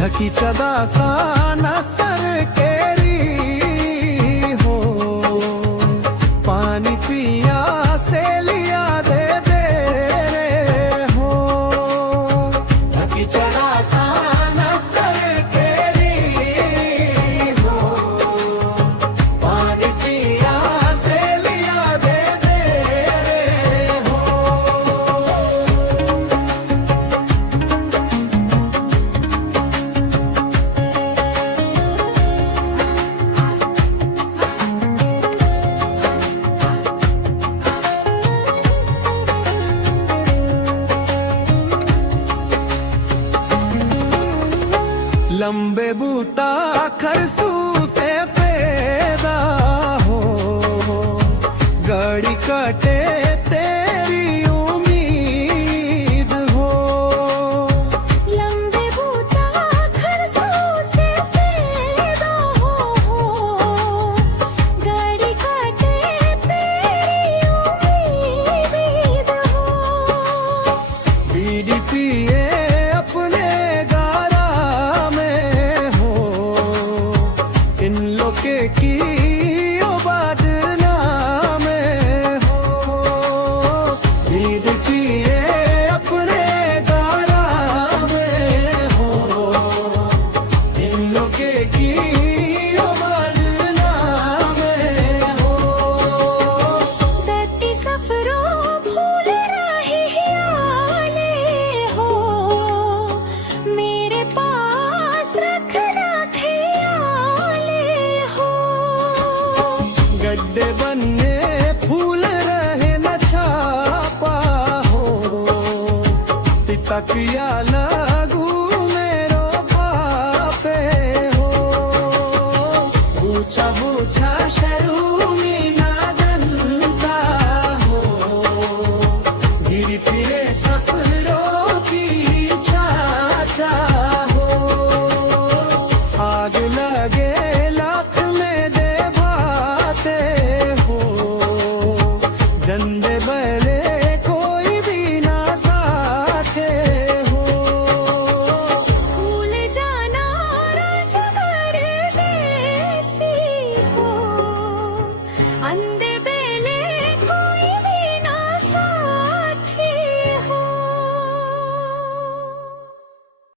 ढकी चदासा नसर केरी हो, पानी पिया से लिया दे दे रे हो। ढकी चदासा नसर केरी हो, पानी पिया से लिया दे दे रे हो। लंबे बूटा खरसू से फेदा हो, गड़ी कटे तेरी उम्मीद हो। लंबे बूटा खरसू से फेदा हो, गड़ी कटे तेरी उम्मीद हो। बीड़ी पिए अपने गारा में हो, इन लोके की ओ बदनाम हो। बीड़ी पिए अपने गारा में हो, इन लोके की ओ बदनाम हो। दत्ती सफरों भूल रही आले हो, मेरे पास रखना ख्याले हो। गड्ढे बनने फूल रहे न छापा हो, तितकिया लगू मेरो पापे हो। पूछा पूछा शरूमी ना जनता हो, गिरी फिरे